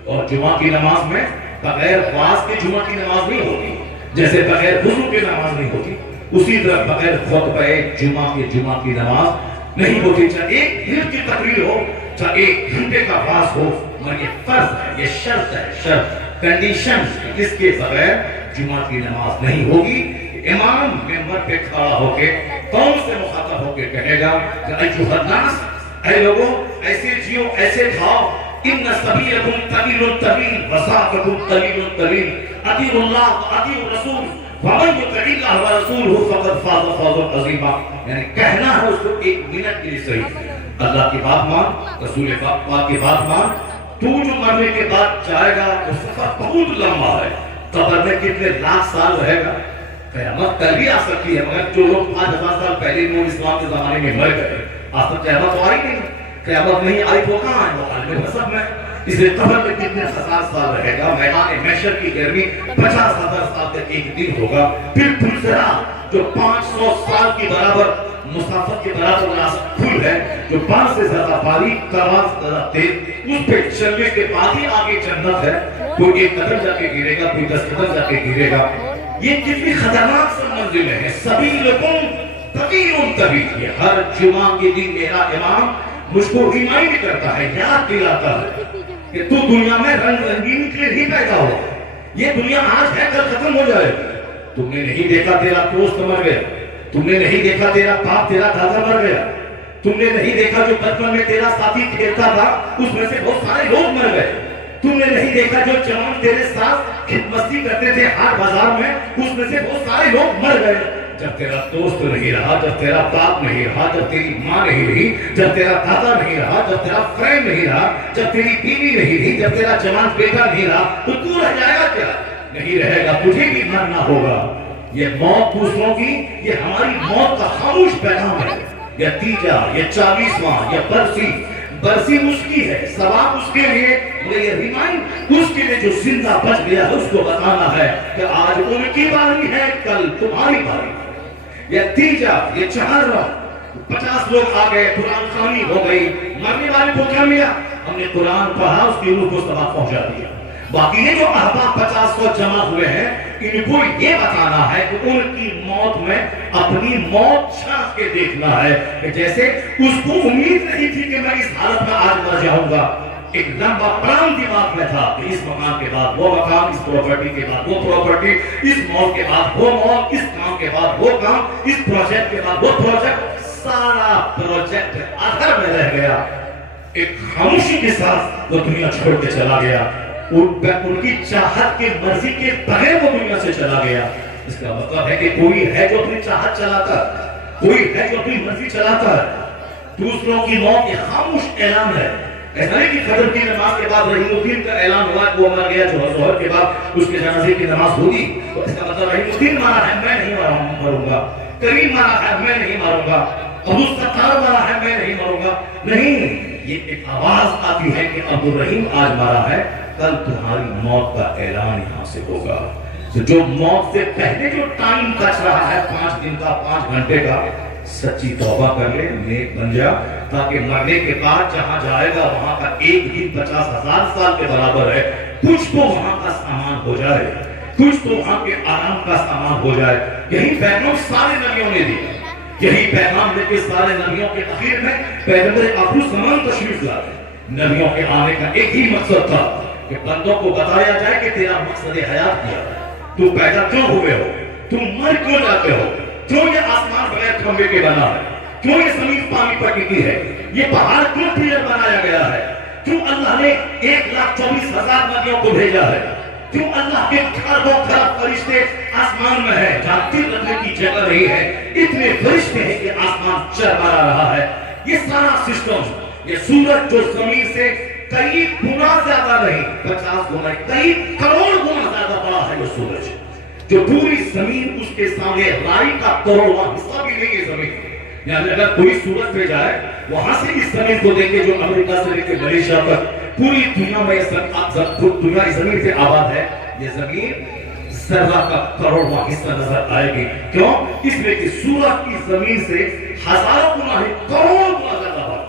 اور جمعہ کی نماز میں بغیر واز کے جمعہ کی نماز نہیں ہوتی، جیسے بغیر وضو کے نماز نہیں ہوتی، اسی طرح بغیر خطبہ جمعہ کی نماز نہیں ہوتی، چاہے 1 دن کی تقریر ہو، چاہے 1 گھنٹے کا واز ہو، مگر یہ فرض ہے، یہ شرط ہے، شرط کنڈیشن، جس کے بغیر جمعہ کی نماز نہیں ہوگی۔ امام ممبر پہ کھڑا ہو کے قوم سے مخاطب ہو کے کہے گا کہ ایھا الناس، اے لوگوں، ایسے جیو، ایسے کھاؤ، ان سبیلکم طویل طویل وسعکم طویل طویل، اطیعوا اللہ واطیعوا الرسول ومن یطع اللہ ورسولہ فقد فاز فوزا عظیما۔ یعنی کہنا ہے اس کو 1 منٹ کے لیے صحیح، اللہ کی بات مان، رسول پاک کی بات مان۔ تو جو مرنے کے بعد جائے گا وہ سفر بہت لمبا ہے، قبر میں کتنے لاکھ سال رہے گا، قیامت کل بھی آ سکتی ہے، مگر جو لوگ 5000 سال پہلے نور اسلام کے زمانے میں مر گئے، آج تک قیامت تو آئی نہیں، قیامت نہیں آئی تو کہاں ہے، وہ عالم غصب میں۔ اس لیے قبر میں کتنے 1000 سال رہے گا، میدان محشر کی گرمی 50,000 سال تک 1 دن ہوگا، پھر پھلسرا جو 500 سال کی برابر مسافت کے برابر ناسک پھول ہے، جو 5 سے زیادہ باریک کاغذ زیادہ تیز، اس پہ چلنے کے بعد ہی آگے جنت ہے، کوئی 1 قدم جا کے گرے گا، کوئی 10 قدم جا کے گرے گا۔ یہ کتنی خطرناک سے منزلیں ہیں، سبیلکم طویل طویل۔ یہ ہر جمعہ کے دن میرا امام مجھ کو ریمائنڈ کرتا ہے، یاد دلاتا ہے کہ تو دنیا میں رنگ رنگین کے لیے نہیں پیدا ہو، یہ دنیا آج ہے کل ختم ہو جائے گی۔ تم نے نہیں دیکھا تیرا دوست مر گیا، تم نے نہیں دیکھا تیرا باپ تیرا دادا مر گیا، تم نے نہیں دیکھا جو بچپن میں تیرا ساتھی کھیلتا تھا اس میں سے بہت سارے لوگ مر گئے، تم نے نہیں دیکھا جو جوان تیرے ساتھ مستی کرتے تھے ہاٹ بازار میں اس میں سے بہت سارے لوگ مر گئے۔ جب تیرا دوست نہیں رہا، جب تیرا باپ نہیں رہا، جب تیری ماں نہیں رہی، جب تیرا دادا نہیں رہا، جب تیرا فرینڈ نہیں رہا، جب تیری بیوی نہیں رہی، جب تیرا جوان بیٹا نہیں رہا، تو تو رہ جائے گا کیا؟ نہیں رہے گا، تجھے بھی مرنا ہوگا۔ یہ موت دوسروں کی، یہ ہماری موت کا خاموش پیغام ہے۔ یہ تیجا، یہ 40واں، یہ برسی اس کی ہے، ثواب اس کے لیے، مگر یہ ریمائنڈ اس کے لیے جو زندہ بچ گیا ہے اس کو بتانا ہے کہ آج ان کی باری ہے، کل تمہاری باری ہے۔ یہ تیجا، یہ 4واں، 50 لوگ آ گئے، قرآن خوانی ہو گئی، مرنے والے کو کیا ملا؟ ہم نے قرآن پڑھا، اس کی روح کو ثواب پہنچا دیا۔ باقی یہ جو احباب 50 کو جمع ہوئے ہیں، ان کو یہ بتانا ہے کہ ان کی موت میں اپنی موت چھانک کے دیکھنا ہے کہ جیسے اس کو امید نہیں تھی کہ میں اس حالت میں آج مر جاؤں گا، ایک لمبا پلان دماغ میں تھا کہ اس مکان کے بعد وہ مکان، اس پراپرٹی کے بعد وہ پراپرٹی، اس موت کے بعد وہ موت، اس کام کے بعد وہ کام، اس پروجیکٹ کے بعد وہ پروجیکٹ، سارا پروجیکٹ آخر میں رہ گیا۔ ایک خاموشی کے ساتھ وہ دنیا چھوڑ کے چلا گیا، ان کی چاہت کے مرضی کے بغیر وہ دنیا سے چلا گیا۔ اس کا مطلب ہے کہ کوئی ہے جو اپنی چاہت چلاتا ہے، کوئی ہے جو اپنی مرضی چلاتا ہے۔ دوسروں کی موت یہ خاموش اعلان ہے۔ ایسا نہیں کہ فجر کی نماز کے بعد رحیم الدین کا اعلان ہوا کہ وہ مر گیا، جو ظہر کے بعد اس کے جنازے کی نماز ہوگی، تو اس کا مطلب رحیم الدین مارا ہے میں نہیں مروں گا، کریم مارا ہے میں نہیں ماروں گا، ابو ستار مارا ہے میں نہیں مروں گا، نہیں، یہ ایک آواز آتی ہے کہ عبد الرحیم آج مارا ہے، کل تمہاری موت کا اعلان یہاں سے ہوگا۔ تو جو موت سے پہلے جو ٹائم بچ رہا ہے 5 دن کا، 5 گھنٹے کا، سچی توبہ کر لے، نیک بن جا، تاکہ مرنے کے بعد جہاں جائے گا وہاں کا 1 دن 50,000 سال کے برابر ہے، کچھ تو وہاں کا سامان ہو جائے، کچھ تو وہاں کے آرام کا سامان ہو جائے۔ یہی پیغام سارے نبیوں نے دیا، یہی پیغام لے کے سارے نبیوں کے اخیر میں پیغمبر آخر الزمان تشریف لائے۔ نبیوں کے آنے کا ایک ہی مقصد تھا کہ بندوں کو بتایا جائے کہ تیرا مقصد حیات کیا ہے، تو پیدا کیوں ہوئے ہو، تم مر کیوں جاتے ہو، کیوں یہ آسمان بغیر کھمبے کے بنا ہے، کیوں یہ زمین پانی پر ٹکی ہے، یہ پہاڑ کیوں پلر بنایا گیا ہے، کیوں اللہ نے 1,24,000 نبیوں کو بھیجا ہے، کیوں اللہ کے اربوں خراب فرشتے آسمان میں ہیں جہاں تیر رکھنے کی جگہ نہیں ہے، اتنے فرشتے ہیں کہ آسمان چرمرا رہا ہے۔ یہ سارا سسٹم، یہ سورج جو زمین سے قریب گنا زیادہ نہیں، 50 گنا، قریب کروڑ گنا زیادہ بڑا ہے یہ سورج، جو پوری زمین اس کے سامنے رائی کا کروڑواں حصہ بھی نہیں ہے زمین۔ یعنی اگر کوئی سورج پہ جائے وہاں سے اس زمین کو دیکھے جو امریکہ سے لے کے ملیشیا تک پوری دنیا میں دنیا اس زمین سے آباد ہے، یہ زمین ذرہ کا کروڑواں حصہ نظر آئے گی. کیوں؟ اس لیے کہ سورج کی زمین سے ہزاروں گنا ہے، کروڑوں گنا زیادہ بڑھ،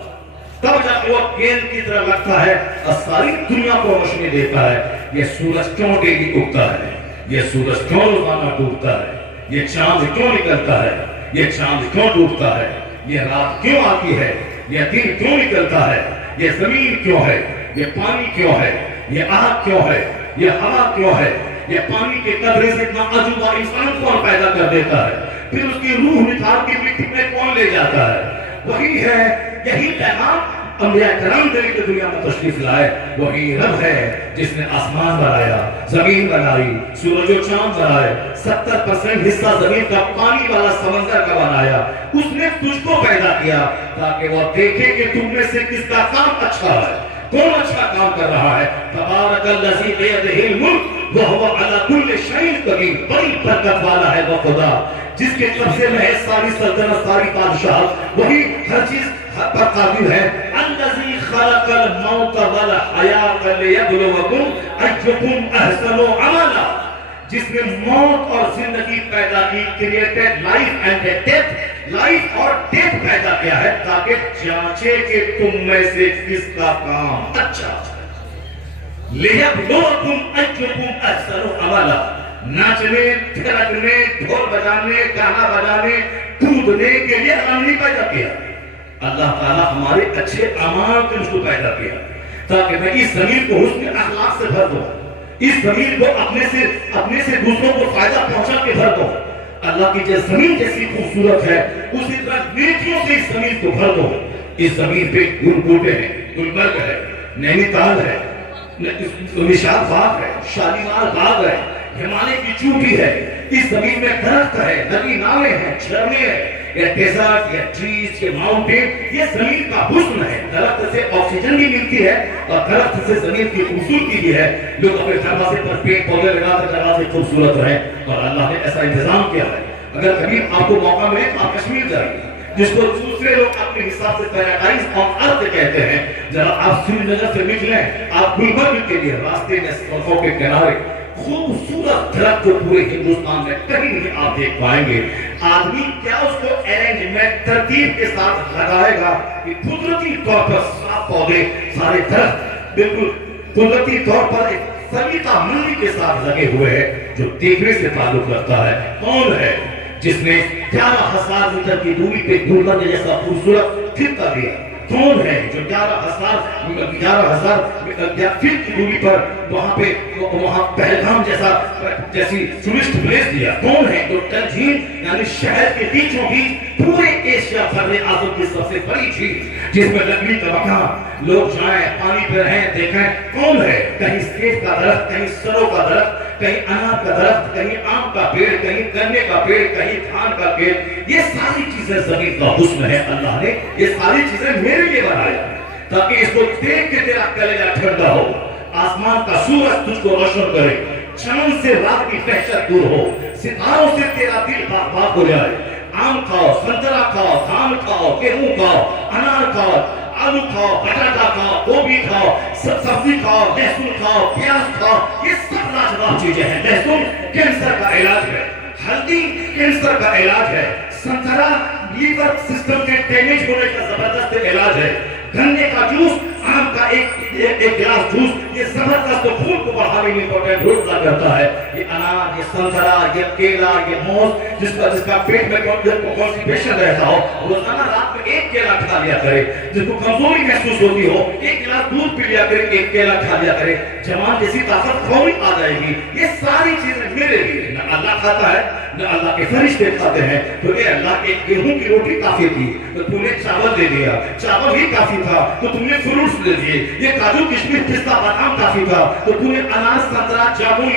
تب جا کے وہ گیند کی طرح لگتا ہے اور ساری دنیا کو روشنی دیتا ہے. یہ سورج کیوں ڈیلی اگتا ہے، یہ سورج کیوں روزانہ ڈوبتا ہے، یہ چاند کیوں نکلتا ہے، یہ چاند کیوں ڈوبتا ہے، یہ رات کیوں آتی ہے، یہ دن کیوں نکلتا ہے، یہ زمین کیوں ہے، یہ پانی کیوں ہے، یہ آگ کیوں ہے، یہ ہوا کیوں ہے، یہ پانی کے قطرے سے اتنا عجوبہ انسان کون پیدا کر دیتا ہے، پھر اس کی روح نکال کے مٹی میں کون لے جاتا ہے. وہی ہے، یہی پیغام انبیاء کرام کے دنیا میں تشریف لائے. وہی رب ہے جس نے آسمان بنایا، زمین بنائی، سورج و چاند بنائے، 70% حصہ زمین کا پانی والا سمندر کا بنایا. اس نے تجھ کو پیدا کیا تاکہ وہ دیکھے کہ تم میں سے کس کا کام اچھا ہے، کون اچھا کام کر رہا ہے. تبارک الذی بیدہ الملک وہو علی کل شیء قدیر. بڑی برکت والا ہے وہ خدا جس کے قبضے میں ہے ساری سلطنت، ساری بادشاہت. وہی ہر چیز پر قادر ہے. الذی خلق الموت والحیات لیبلوکم ایکم احسن عملا. جس نے موت اور زندگی پیدا کی، created life and death, life اور ڈیتھ پیدا کیا ہے تاکہ جانچے کہ تم میں سے کس کا کام اچھا ہے. لیبلوکم ایکم احسن عملا. ناچنے، تھرکنے، ڈھول بجانے، گانا بجانے، کودنے کے لیے اللہ نے پیدا کیا. اللہ تعالیٰ ہمارے اچھے اعمال کے اس کو پیدا کیا تاکہ میں اس زمین کو حسن اخلاق سے بھر دوں، اس زمین کو اپنے سے دوسروں کو فائدہ پہنچا کے بھر دوں. اللہ کی جو زمین جیسی خوبصورت ہے اسی طرح نیکیوں سے اس زمین کو بھر دو. اس زمین پہ گل بوٹے ہیں، گلبرگ ہے، نینی تال ہے، نشاط باغ ہے، شالیمار باغ ہے، ہمالیہ کی چوٹی ہے. اس زمین میں درخت ہے، ندی نالے ہیں، جھرنے ہیں، یہ ڈیزرٹ، یہ ٹریز، یہ ماؤنٹین، یہ زمین کا حسن ہے. درخت سے آکسیجن بھی ملتی ہے اور درخت سے زمین کی خوبصورتی بھی ہے. لوگ اپنے دروازے پر پیڑ پودے لگا کر دروازے خوبصورت رہیں اور اللہ نے ایسا انتظام کیا ہے. اگر کبھی آپ کو موقع ملے تو آپ کشمیر جائیے، جس کو دوسرے لوگ اپنے حساب سے پیراڈائز آن ارتھ کہتے ہیں. ذرا آپ سری نگر سے نکلیں، آپ گلبرگ کے لیے راستے میں سڑکوں کے کنارے خوبصورت درخت جو پورے ہندوستان میں کہیں نہیں آپ دیکھ پائیں گے. آدمی کیا اس کو ارینجمنٹ ترتیب کے ساتھ لگائے گا کہ قدرتی طور پر صاف پودے، سارے درخت بالکل قدرتی طور پر ایک سلیقہ مندی کے ساتھ لگے ہوئے ہیں جو دیکھنے سے تعلق رکھتا ہے. کون ہے جس نے 11,000 میٹر کی دوری پہ گلبرگ جیسا خوبصورت خطہ دیا؟ کون ہے جو 11,000 فٹ کی دوری پر وہاں پہلگام جیسی ٹورسٹ پلیس دیا؟ کون ہے جو تنظیم یعنی شہر کے بیچوں بیچ پورے ایشیا بر اعظم کی سب سے بڑی چیز جس میں لکڑی کا مکان، لوگ جائیں، پانی پہ رہیں، دیکھیں؟ کون ہے؟ کہیں سیب کا درخت، کہیں سرو کا درخت، کہیں انار کا درخت، کہیں آم کا پیڑ، کہیں گنے کا پیڑ، کہیں دھان کا پیڑ. یہ ساری چیزیں زمین کا حسن ہے. اللہ نے یہ ساری چیزیں میرے لیے بنایا تاکہ اس کو دیکھ کے تیرا کلیجہ ٹھنڈا ہو، آسمان کا سورج تجھ کو روشن کرے، چاند سے رات کی وحشت دور ہو، ستاروں سے تیرا دل پاک پاک ہو جائے. آم کھاؤ، سنترا کھاؤ، دھان کھاؤ، گیہوں کھاؤ، انار کھاؤ، آلو کھاؤ، بٹاٹا کھاؤ، گوبھی کھاؤ، سبزی کھاؤ، لہسن کھاؤ، پیاز کھاؤ. یہ سب لاجواب چیزیں ہیں. لہسن کینسر کا علاج ہے، ہلدی کینسر کا علاج ہے، سنترا لیور سسٹم کے ڈیمیج ہونے کا زبردست علاج ہے، گنے کا جوس، آم کا ایک گلاس جوس یہ زبردست خون کو بڑھانے میں امپورٹنٹ رول ادا کرتا ہے. یہ انار، یہ سنترا، یہ کیلا، یہ موز جس کا پیٹ میں کانسٹیپیشن رہتا ہو روزانہ رات میں ایک کیلا کھا لیا کرے. جس کو کمزوری محسوس ہوتی ہو ایک گلاس دودھ پی لیا کرے، ایک کیلا کھا لیا کرے، جوان جیسی طاقت فوری آ جائے گی. یہ ساری چیزیں میرے لیے نہ اللہ کھاتا ہے نہ اللہ کے فرشتے کھاتے ہیں. تو اے اللہ، ایک گیہوں کی روٹی کافی تھی تو تم نے چاول دے دیا، چاول ہی کافی تھا تو تم نے فروٹس دے دیے. یہ کاجو کشمش پستہ بادام کافی تھا تو تم نے انار، سنترا، جامن،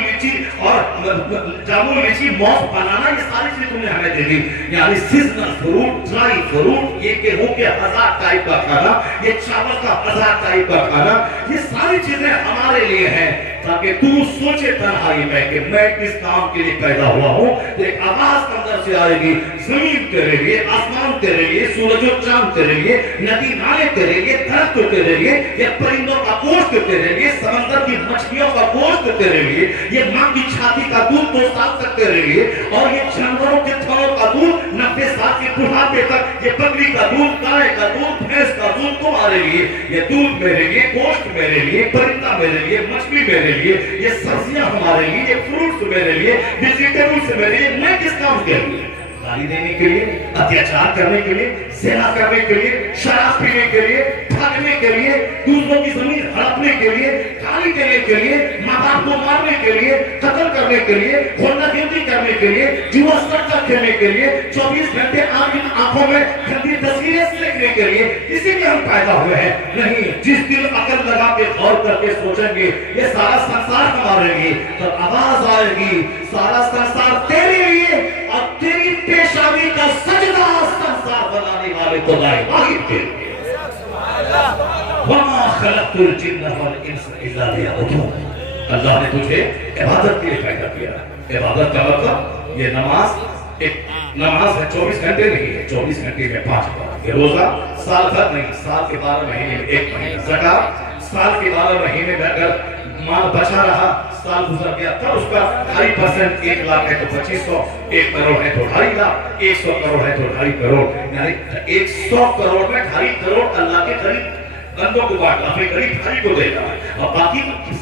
لیچی موز، بنانا یہ ساری چیزیں تم نے ہمیں دے دی. یعنی سیزنل فروٹ، ڈرائی فروٹ، یہ گیہوں کے 1000 ٹائپ کا کھانا، یہ چاول کا 1000 ٹائپ کا کھانا، یہ ساری چیزیں ہمارے لیے ہیں. تاکہ تو سوچے تنہائی میں کہ میں کس کام کے لیے پیدا ہوا ہوں. ایک آواز اندر سے آئے گی, زمین تیرے لیے, آسمان تیرے لیے, سورج و چاند تیرے لیے, ندی نالے تیرے لیے, درخت تیرے لیے, یہ پرندوں کا گوشت تیرے لیے, سمندر کی مچھلیوں کا گوشت تیرے لیے, یہ ماں کی چھاتی کا دودھ 2 سال تک تیرے لیے, اور یہ جانوروں کے تھنوں کا دودھ 90 سال کے بڑھاپے تک, یہ بکری کا دودھ, گائے کا دودھ, بھینس کا دودھ تمہارے لیے. یہ دودھ میرے لیے, گوشت میرے لیے, پرندہ میرے لیے, مچھلی میرے لیے, یہ سبزیاں ہمارے لیے, یہ فروٹس میرے لیے, ویجیٹیبلس میرے لیے. میں کس کام کے لیے؟ گالی دینے کے لیے, اتیاچار کرنے کے لیے, زنا کرنے کے لیے, شراب پینے کے لیے, بھاگنے کے لیے, دوسروں کی زمین ہڑپنے کے لیے, گالی دینے کے لیے, ماں باپ کو مارنے کے لیے, قتل کرنے کے لیے, خونہ گنتی کرنے کے لیے, جوا سٹا کھیلنے کے لیے, 24 گھنٹے آنکھوں میں گندی تصویریں دیکھنے کے لیے اسی لیے ہم پیدا ہوئے ہیں. نہیں, جس دل عقل لگا کے غور کر کے سوچیں گے یہ سارا سنسار ہمارے لیے, تو آواز آئے گی سارا سنسار تیرے لیے, اور تیری پیشانی کا سجدہ سنسار بنانے والے خدائے واحد کے لیے. وَمَا خَلَقْتُ الْجِنَّ وَالْإِنسَ إِلَّا لِيَعْبُدُونِ. اللہ نے تجھے عبادت کے لیے پیدا کیا. عبادت کا مطلب یہ نماز ہے 24 گھنٹے نہیں ہے, 24 گھنٹے میں 5 بار. یہ روزہ سال بھر نہیں, سال کے 12 مہینے میں 1 مہینہ. زکات سال کے 12 مہینے میں اگر مال بچا رہا, سال گزر گیا تب اس کا 2.5%, 1 لاکھ ہے تو 2500, 1 کروڑ ہے تو 2.5 لاکھ, 100 کروڑ ہے تو 2.5 کروڑ, یعنی 100 کروڑ میں 2.5 کروڑ اللہ کے قریب بندوں کو بانٹنا, اپنے قریب بھائی کو دے گا, اور باقی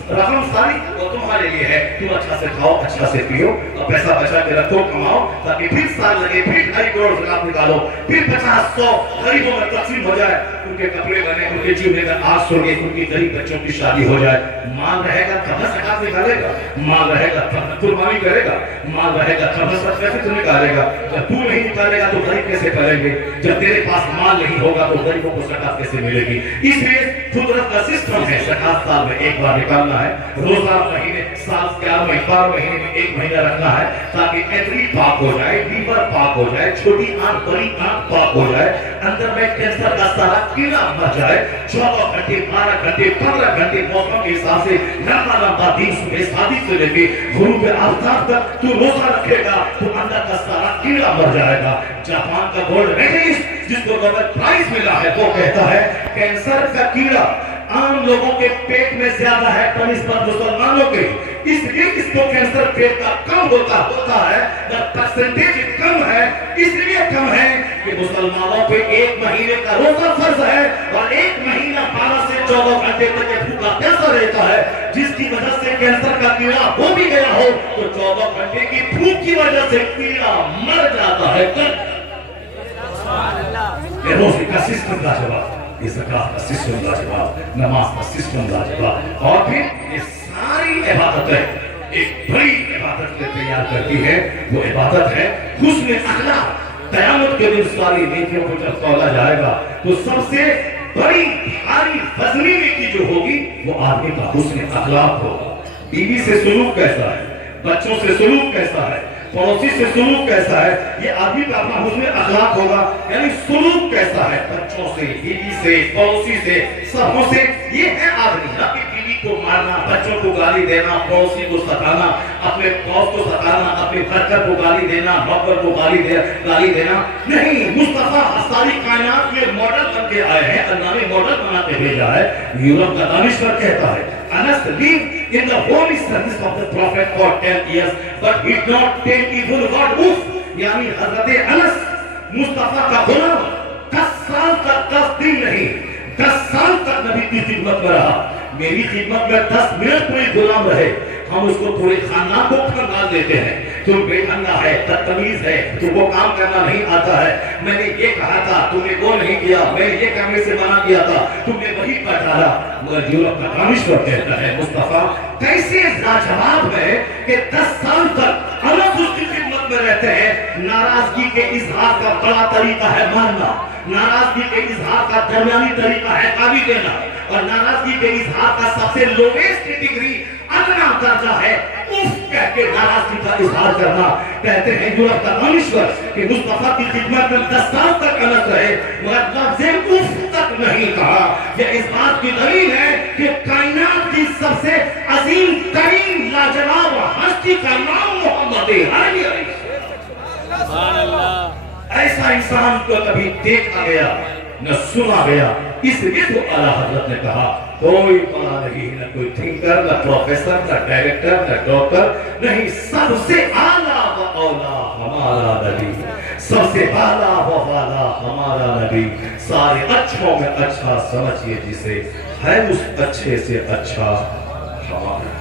رقم ساری وہ تمہارے لیے ہے. تم اچھا سے کھاؤ, اچھا سے پیو, اور پیسہ بچا کے رکھو, کماؤ, تاکہ پھر سال لگے, پھر 2.5 کروڑ زکات نکالو, پھر 50-100 غریبوں میں تقسیم ہو جائے, ان کے کپڑے بنے, ان کے جیونے کا آگ سوگے, ان کی غریب بچوں کی شادی ہو جائے. مال رہے گا تب زکات نکالے گا, مال رہے گا تب قربانی کرے گا, مال رہے گا تب صدقہ سے نکالے گا. جب تو نہیں نکالے گا تو غریب کیسے کریں گے؟ جب تیرے پاس مال نہیں ہوگا تو غریبوں کو زکات کیسے ملے گی؟ اس لیے قدرت کا سسٹم ہے, زکات سال میں 1 بار نکالنا ہے, روزہ مہینے, سال کے 12 مہینے میں 1 مہینہ رکھنا ہے, تاکہ ایتری پاک ہو جائے, لیور پاک ہو جائے, چھوٹی آنکھ بڑی آنکھ پاک ہو جائے, اندر میں کینسر کا سارا کیڑا مر جائے. 14 گھنٹے, 12 گھنٹے, 15 گھنٹے موسم کے حساب سے لمبا دن صبح شادی سے لے کے غروب آفتاب تک تو روزہ رکھے گا تو اندر کا سارا کیڑا مر جائے گا. جاپان کا گولڈ میڈلسٹ جس کو نوبل پرائز ملا ہے وہ کہتا ہے کینسر کا کیڑا عام لوگوں کے پیٹ میں زیادہ ہے بنسبت مسلمانوں کے, اس لیے اس کو کینسر پیٹ کا کم ہوتا ہے, پرسنٹیج کم ہے, اس لیے کم ہے کہ مسلمانوں پہ 1 مہینے کا روزہ فرض ہے, اور 1 مہینہ 12 سے 14 گھنٹے تک یہ بھوکا پیسہ رہتا ہے, جس کی وجہ سے کینسر کا کیڑا ہو بھی گیا ہو تو 14 گھنٹے کی بھوک کی وجہ سے کیڑا مر جاتا ہے. یہ روزے کا سسٹم لاجواب, یہ زکات کا سسٹم لاجواب, نماز کا سسٹم لاجواب, اور پھر یہ ساری عبادتیں ایک بڑی عبادت کے تیار کرتی ہے. وہ عبادت ہے حسن اخلاق. قیامت کے دن ساری نیکیوں کو جب تولا جائے گا تو سب سے بڑی بھاری وزنی نیکی جو ہوگی وہ آدمی کا حسن اخلاق ہوگا. بیوی سے سلوک کیسا ہے, بچوں سے سلوک کیسا ہے, پڑوسی سے سلوک کیسا ہے, یہ آدمی کا اپنا حسن اخلاق ہوگا. یعنی سلوک کیسا ہے بچوں سے, بیوی سے, پڑوسی سے, سبوں سے, یہ ہے آدمی. نہ کہ بیوی کو مارنا, بچوں کو گالی دینا, پڑوسی کو ستانا, اپنے باس کو ستانا, اپنے ورکر کو گالی دینا, نوکر کو گالی دینا. نہیں, مصطفیٰ ساری کائنات میں ماڈل بن کے آئے ہیں, اللہ نے ماڈل بنا کے بھیجا ہے. یورپ کا دانشور کہتا ہے Anas lived in the holy service of the Prophet for 10 years, but he did not take evil word oof. یعنی حضرت انس مصطفیٰ کا غلام 10 سال تک 10 دن نہیں 10 سال تک نبی کی خدمت میں رہا. میری خدمت میں 10 منٹ کوئی غلام رہے, ہم اس کو پورے خاندان کو پھنگال دیتے ہیں. تم بے ڈھنگا ہے, بدتمیز ہے, تم کو کام کرنا نہیں آتا ہے, میں نے یہ کہا تھا تم نے وہ نہیں کیا, میں نے یہ کرنے سے منع کیا تھا, تم نے وہی پر ڈالا. مگر یورپ کا دانشور کہتا ہے مصطفیٰ کیسے لاجواب ہے کہ 10 سال تک انس اس کی خدمت میں رہتے ہیں. ناراضگی کے اظہار کا بڑا طریقہ ہے ماننا, ناراضگی کے اظہار کا درمیانی طریقہ ہے گالی دینا, اور ناراضگی کے اظہار کا سب سے لویسٹ ڈگری ادنا درجہ ہے اف کہہ کے ناراضگی کا اظہار کرنا. کہتے ہیں یورپ کا دانشور کہ مصطفیٰ کی خدمت میں 10 سال تک انس رہے مگر لفظ اف تک نہیں کہا. یہ اس بات کی دلیل ہے کہ کائنات کی سب سے عظیم ترین لاجواب ہستی کا نام محمد عربی علیہ السلام۔ ایسا انسان کو کبھی دیکھا گیا نہ سنا گیا، اس لیے تو اعلیٰ حضرت نے کہا کوئی بڑا نہیں، نہ کوئی تھنکر، نہ پروفیسر، نہ ڈائریکٹر، نہ ڈاکٹر، نہیں، سب سے اعلیٰ و اولا ہمارا نبی، سب سے اعلیٰ و اولا ہمارا نبی، سارے اچھوں میں اچھا سمجھیے جسے، ہے اس اچھے سے اچھا ہمارا